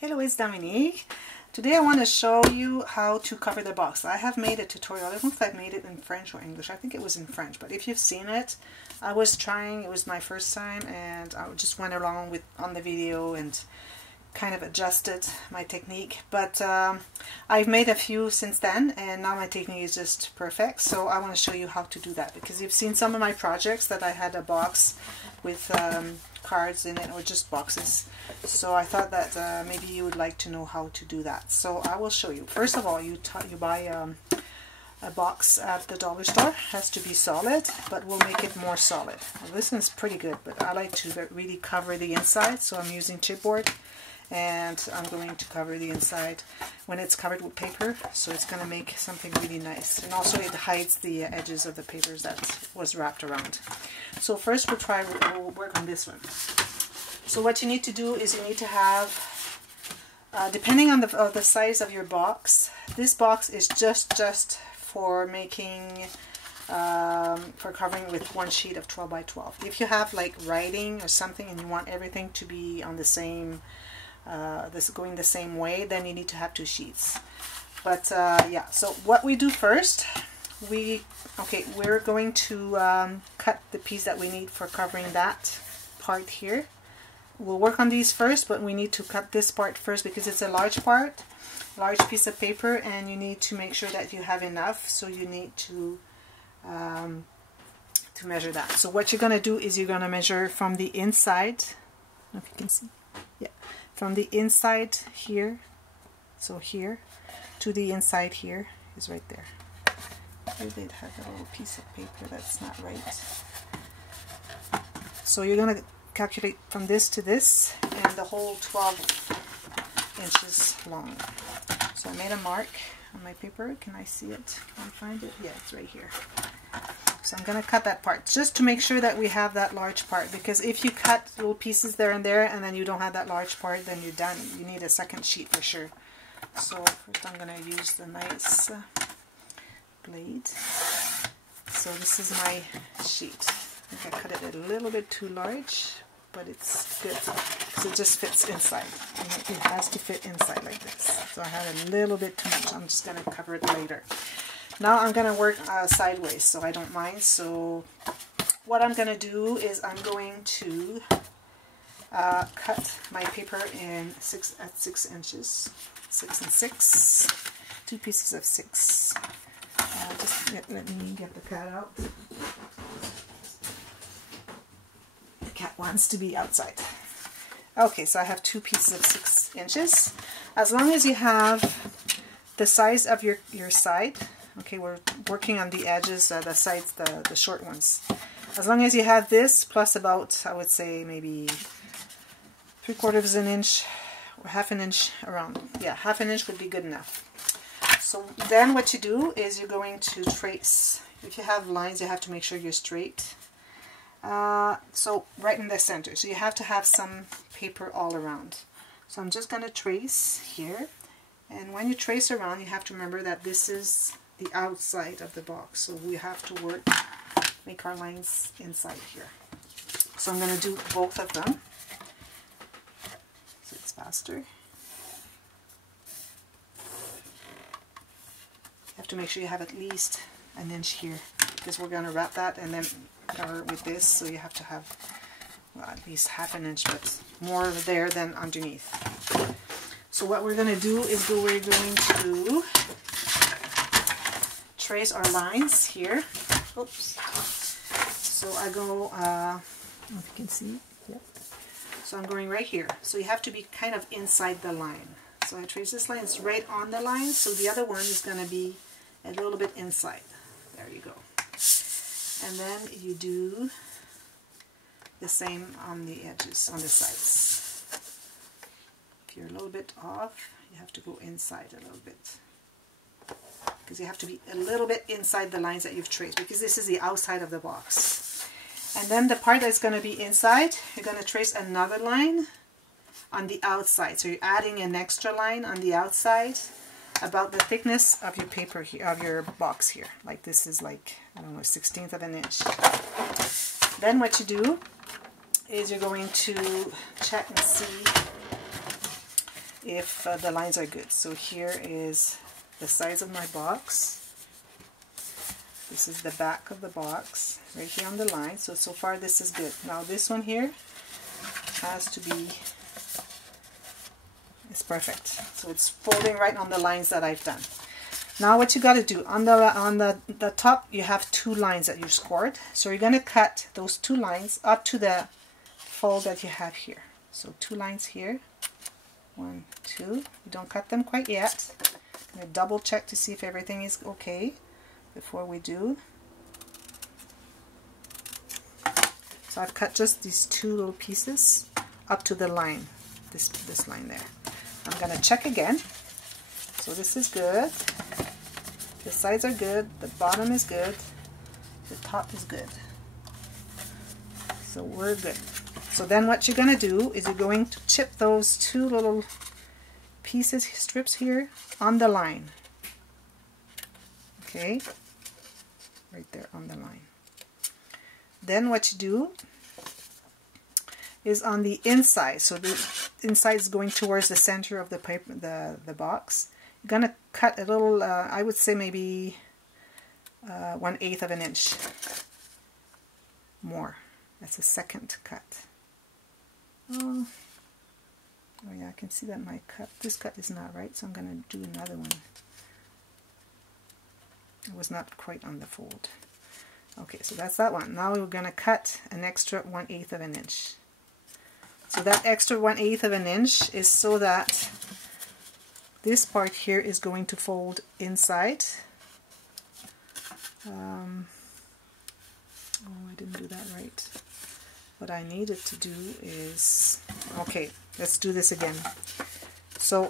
Hello, it's Dominique. Today I want to show you how to cover the box. I have made a tutorial. I don't know if I've made it in French or English. I think it was in French, but if you've seen it, I was trying. It was my first time, and I just went along with on the video and kind of adjusted my technique. But I've made a few since then, and now my technique is just perfect. So I want to show you how to do that, because you've seen some of my projects that I had a box with cards in it, or just boxes. So I thought that maybe you would like to know how to do that. So I will show you. First of all, you buy a box at the dollar store. It has to be solid, but we'll make it more solid. Well, this one's pretty good, but I like to really cover the inside, so I'm using chipboard, and I'm going to cover the inside when it's covered with paper, so it's going to make something really nice. And also it hides the edges of the papers that was wrapped around. So first we'll work on this one. So what you need to do is you need to have, depending on the size of your box, this box is just for making, for covering with one sheet of 12 by 12. If you have like writing or something and you want everything to be on the same, going the same way, then you need to have two sheets. But yeah, so what we do first, we're going to cut the piece that we need for covering that part here. We'll work on these first, but we need to cut this part first because it's a large part, large piece of paper, and you need to make sure that you have enough, so you need to measure that. So what you're going to do is you're going to measure from the inside, I don't know if you can see, yeah, from the inside here, so here, to the inside here is right there. Here they'd have a little piece of paper that's not right. So you're going to calculate from this to this, and the whole 12 inches long. So I made a mark on my paper. Can I see it? Can I find it? Yeah, it's right here. So I'm going to cut that part just to make sure that we have that large part, because if you cut little pieces there and there and then you don't have that large part, then you're done. You need a second sheet for sure. So first I'm going to use the nice blade. So this is my sheet. I think I cut it a little bit too large, but it's good because it just fits inside. And it has to fit inside like this. So I had a little bit too much. I'm just going to cover it later. Now I'm going to work sideways, so I don't mind. So what I'm going to do is I'm going to cut my paper in 6 inches. 6 and 6. 2 pieces of 6. Just let me get the cat out. The cat wants to be outside. Okay, so I have 2 pieces of 6 inches. As long as you have the size of your side, okay, we're working on the edges, the sides, the short ones. As long as you have this plus about, I would say maybe 3/4 of an inch or 1/2 inch around. Yeah, 1/2 inch would be good enough. So then what you do is you're going to trace. If you have lines, you have to make sure you're straight. So right in the center. So you have to have some paper all around. So I'm just going to trace here. And when you trace around, you have to remember that this is the outside of the box. So we have to make our lines inside here. So I'm going to do both of them. So it's faster. You have to make sure you have at least an inch here, because we're going to wrap that and then cover it with this, so you have to have, well, at least 1/2 inch, but more there than underneath. So what we're going to do is we're going to trace our lines here. Oops. So I go, I don't know if you can see. Yep. So I'm going right here. So you have to be kind of inside the line. So I trace this line, it's right on the line, so the other one is going to be a little bit inside. There you go. And then you do the same on the edges, on the sides. If you're a little bit off, you have to go inside a little bit, because you have to be a little bit inside the lines that you've traced, because this is the outside of the box. And then the part that's going to be inside, you're going to trace another line on the outside. So you're adding an extra line on the outside about the thickness of your paper here, of your box here. Like this is like, I don't know, 1/16 of an inch. Then what you do is you're going to check and see if the lines are good. So here is the size of my box. This is the back of the box, right here on the line. So far this is good. Now this one here has to be, it's perfect. So it's folding right on the lines that I've done. Now what you got to do, on the top you have 2 lines that you scored. So you're going to cut those 2 lines up to the fold that you have here. So 2 lines here, 1, 2. You don't cut them quite yet. I'm going to double check to see if everything is okay before we do. So I've cut just these 2 little pieces up to the line, this line there. I'm going to check again. So this is good. The sides are good. The bottom is good. The top is good. So we're good. So then what you're going to do is you're going to chip those 2 little pieces, strips here on the line. Okay, right there on the line. Then what you do is on the inside, so the inside is going towards the center of the paper, the box. You're gonna cut a little, I would say maybe 1/8 of an inch more. That's a second cut. Oh yeah, I can see that this cut is not right, so I'm gonna do another one. It was not quite on the fold. Okay, so that's that one. Now we're gonna cut an extra 1/8 of an inch. So that extra 1/8 of an inch is so that this part here is going to fold inside. Oh, I didn't do that right. What I needed to do is, okay, let's do this again. So,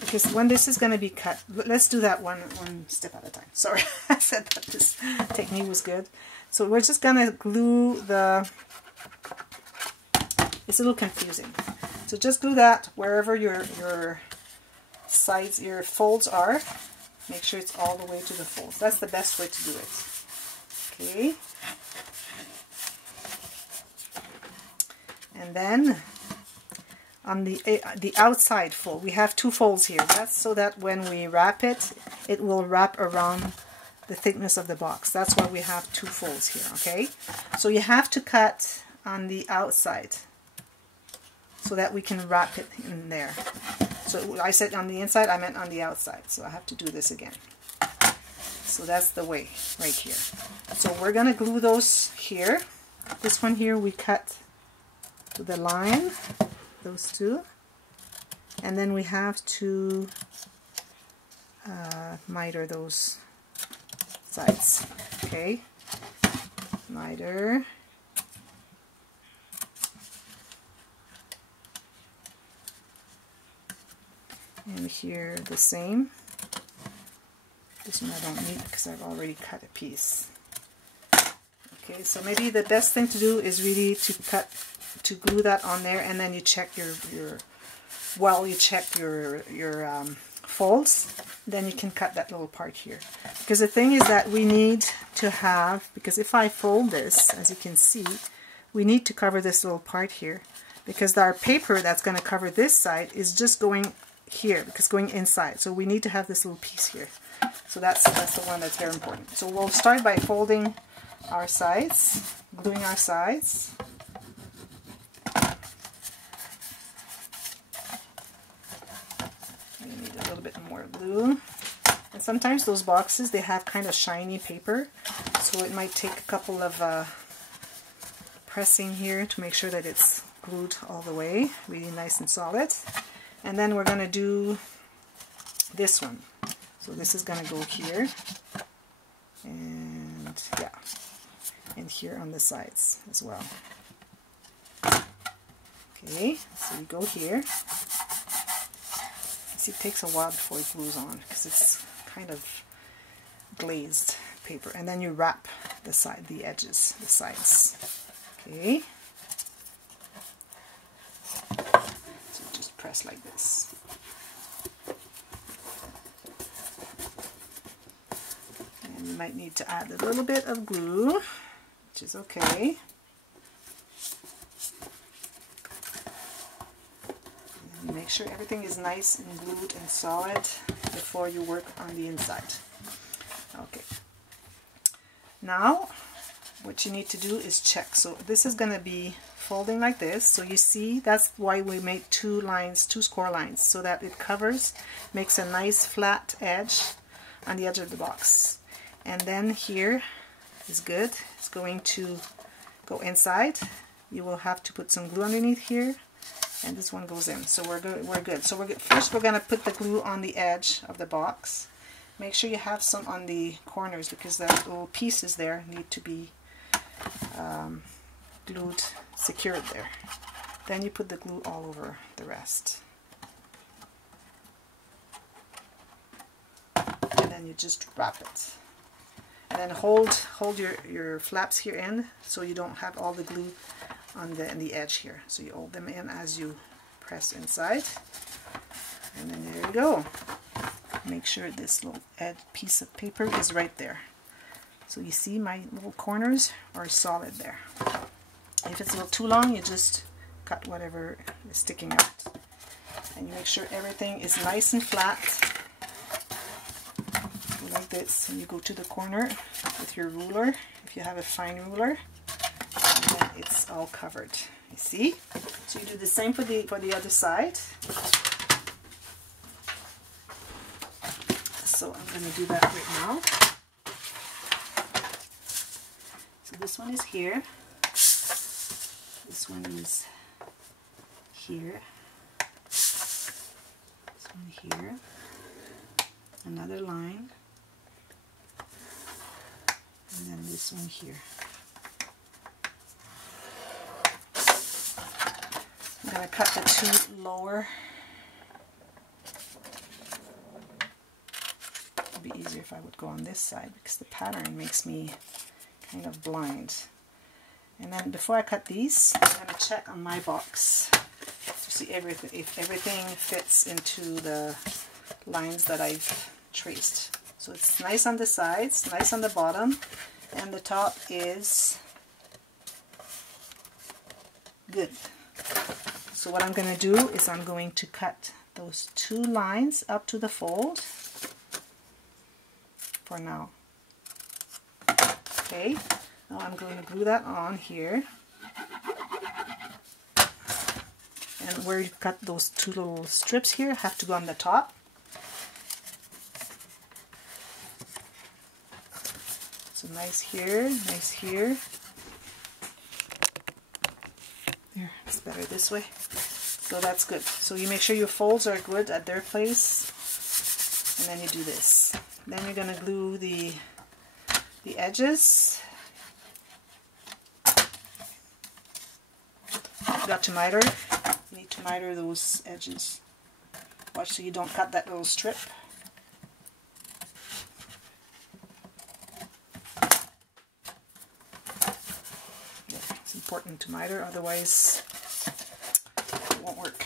because when this is going to be cut, let's do that one step at a time. Sorry, I said that this technique was good. So we're just going to glue the, it's a little confusing. So just glue that wherever your sides, your folds are. Make sure it's all the way to the folds. That's the best way to do it. Okay. And then on the outside fold, we have 2 folds here. That's so that when we wrap it, it will wrap around the thickness of the box. That's why we have 2 folds here, okay? So you have to cut on the outside so that we can wrap it in there. So I said on the inside, I meant on the outside. So I have to do this again. So that's the way, right here. So we're going to glue those here. This one here we cut to the line, those 2. And then we have to miter those sides. Okay, miter. And here the same. This one I don't need because I've already cut a piece. Okay, so maybe the best thing to do is really to glue that on there, and then you check your folds. Then you can cut that little part here. Because the thing is that we need to have, because if I fold this, as you can see, we need to cover this little part here, because our paper that's going to cover this side is just going here, because going inside. So we need to have this little piece here. So that's the one that's very important. So we'll start by folding our sides, gluing our sides. We need a little bit more glue. And sometimes those boxes, they have kind of shiny paper, so it might take a couple of pressing here to make sure that it's glued all the way, really nice and solid. And then we're going to do this one. So this is going to go here, and yeah, and here on the sides as well. Okay, so we go here. See, it takes a while before it glues on because it's kind of glazed paper, and then you wrap the side, the edges, the sides. Okay, so just press like this. And you might need to add a little bit of glue, which is okay. And Make sure everything is nice and glued and solid before you work on the inside. Okay. Now, what you need to do is check. So this is going to be folding like this. So you see, that's why we made two lines, two score lines, so that it covers, makes a nice flat edge on the edge of the box. And then here is good. It's going to go inside. You will have to put some glue underneath here, and this one goes in. So we're good. We're good. So we're good. First, we're going to put the glue on the edge of the box. Make sure you have some on the corners because the little pieces there need to be glued, secured there. Then you put the glue all over the rest. And then you just wrap it. And then hold your flaps here in so you don't have all the glue on the edge here. So you hold them in as you press inside. And then there you go. Make sure this little piece of paper is right there. So you see my little corners are solid there. If it's a little too long, you just cut whatever is sticking out. And you make sure everything is nice and flat. Like this, and you go to the corner with your ruler, if you have a fine ruler, and then it's all covered. You see? So you do the same for the other side. So I'm going to do that right now. So this one is here. This one is here. This one here. Another line. And then this one here. I'm going to cut the two lower. It would be easier if I would go on this side because the pattern makes me kind of blind. And then before I cut these, I'm going to check on my box to see if everything fits into the lines that I've traced. So it's nice on the sides, nice on the bottom, and the top is good. So what I'm going to do is I'm going to cut those two lines up to the fold for now. Okay, now I'm going to glue that on here. And where you cut those two little strips here have to go on the top. So nice here, nice here. There, it's better this way. So that's good. So you make sure your folds are good at their place, and then you do this. Then you're going to glue the edges. You got to miter. You need to miter those edges. Watch so you don't cut that little strip. It's important to miter, otherwise it won't work.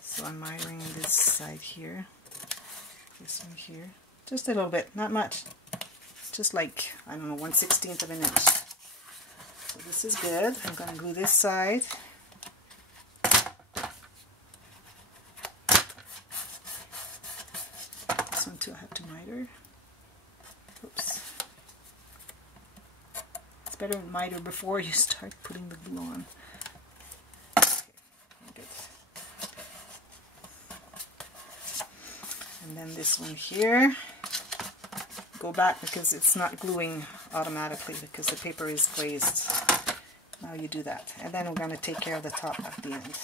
So I'm mitering this side here, this one here, just a little bit, not much, just like, I don't know, 1/16 of an inch. So this is good. I'm going to glue this side. This one too I have to miter. Oops. It's better to miter before you start putting the glue on. Okay, good. And then this one here, go back because it's not gluing automatically because the paper is glazed. Now you do that. And then we're going to take care of the top at the end.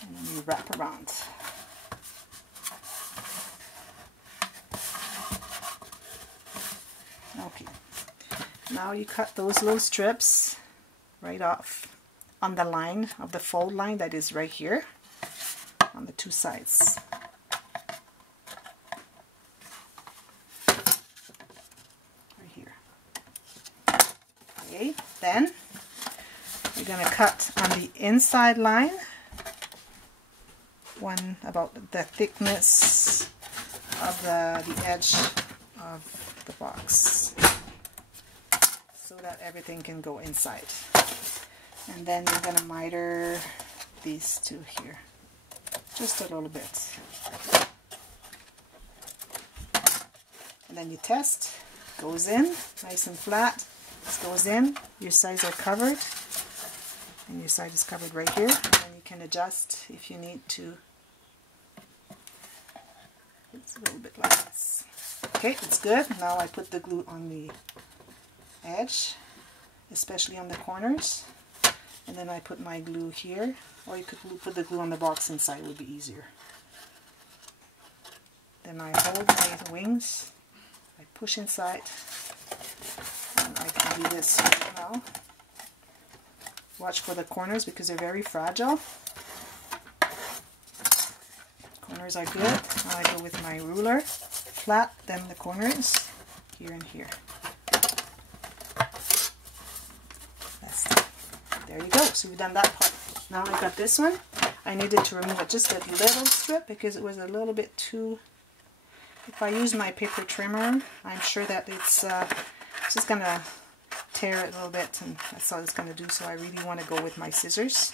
And then you wrap around. Okay. Now you cut those little strips right off on the line of the fold line that is right here on the two sides. Right here. Okay, then you're going to cut on the inside line, one about the thickness of the edge of the box so that everything can go inside. And then you're going to miter these two here just a little bit. And then you test. Goes in nice and flat. This goes in. Your sides are covered, and your side is covered right here. And you can adjust if you need to. It's a little bit like this. Okay, it's good. Now I put the glue on the edge, especially on the corners, and then I put my glue here, or you could put the glue on the box inside, it would be easier. Then I hold my wings, I push inside, and I can do this now. Watch for the corners because they're very fragile. Corners are good. Now I go with my ruler, flat, then the corners, here and here. There you go. So we've done that part. Now I got this one. I needed to remove just a little strip because it was a little bit too... If I use my paper trimmer, I'm sure that it's just going to tear it a little bit, and that's all it's going to do. So I really want to go with my scissors.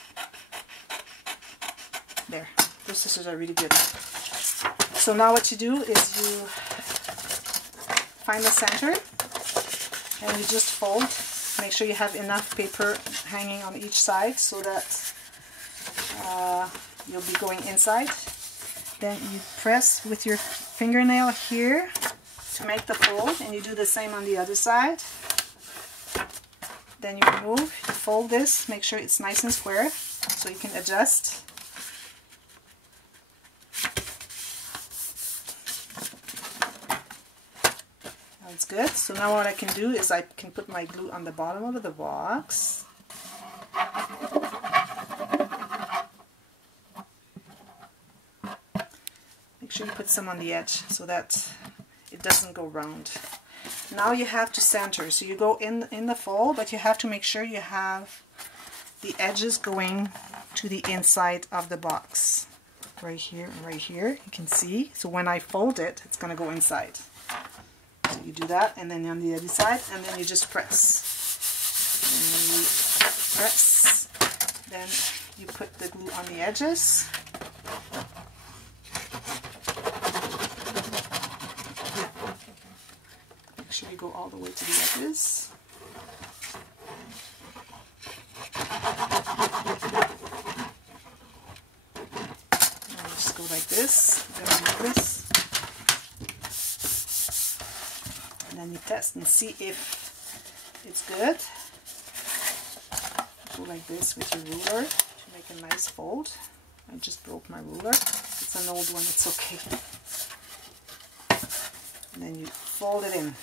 There. Those scissors are really good. So now what you do is you find the center and you just fold. Make sure you have enough paper hanging on each side so that you'll be going inside. Then you press with your fingernail here to make the fold, and you do the same on the other side. Then you remove, you fold this, make sure it's nice and square so you can adjust. That's good. So now what I can do is I can put my glue on the bottom of the box. Make sure you put some on the edge so that it doesn't go round. Now you have to center. So you go in the fold, but you have to make sure you have the edges going to the inside of the box. Right here and right here, you can see. So when I fold it, it's going to go inside. So you do that, and then on the other side, and then you just press. And then you press. Then you put the glue on the edges. Make sure you go all the way to the edges. And just go like this. Then like this. And then you test and see if it's good. Go like this with your ruler to make a nice fold. I just broke my ruler. It's an old one, it's okay. And then you fold it in.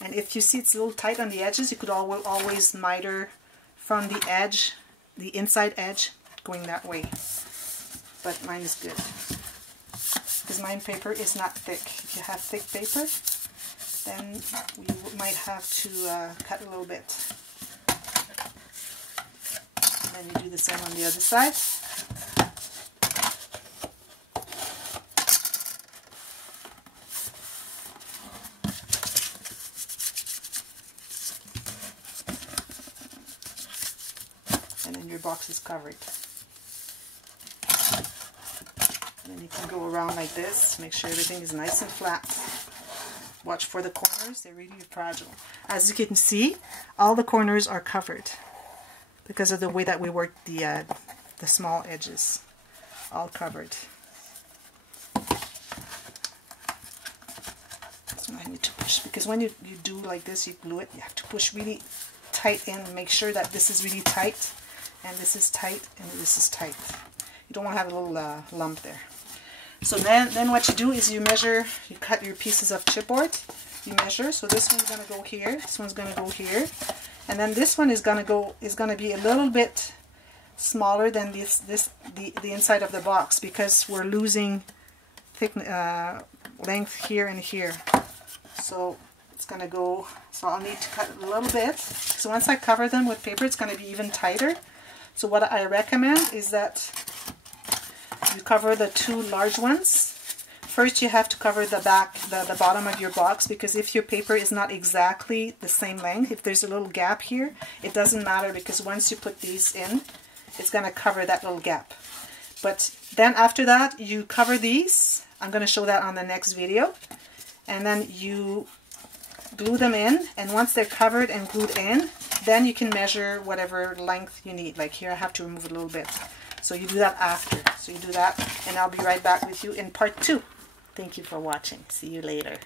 And if you see it's a little tight on the edges, you could always miter from the edge, the inside edge, going that way. But mine is good. Because mine paper is not thick. If you have thick paper, then we might have to cut a little bit. And then you do the same on the other side. And then your box is covered. And then you can go around like this, make sure everything is nice and flat. Watch for the corners, they're really fragile. As you can see, all the corners are covered because of the way that we work the small edges. All covered. That's what I need to push, because when you do like this, you glue it, you have to push really tight in and make sure that this is really tight, and this is tight, and this is tight. You don't want to have a little lump there. So then what you do is you measure, you cut your pieces of chipboard, you measure. So this one's going to go here, this one's going to go here, and then this one is going to be a little bit smaller than the inside of the box, because we're losing thick length here and here. So it's going to go, so I'll need to cut a little bit. So once I cover them with paper, it's going to be even tighter. So what I recommend is that you cover the two large ones first you have to cover the back, the bottom of your box, because if your paper is not exactly the same length, if there's a little gap here, it doesn't matter, because once you put these in, it's going to cover that little gap. But then after that, you cover these. I'm going to show that on the next video. And then you glue them in, and once they're covered and glued in, then you can measure whatever length you need. Like here I have to remove a little bit. So you do that after. So you do that, and I'll be right back with you in part 2. Thank you for watching. See you later.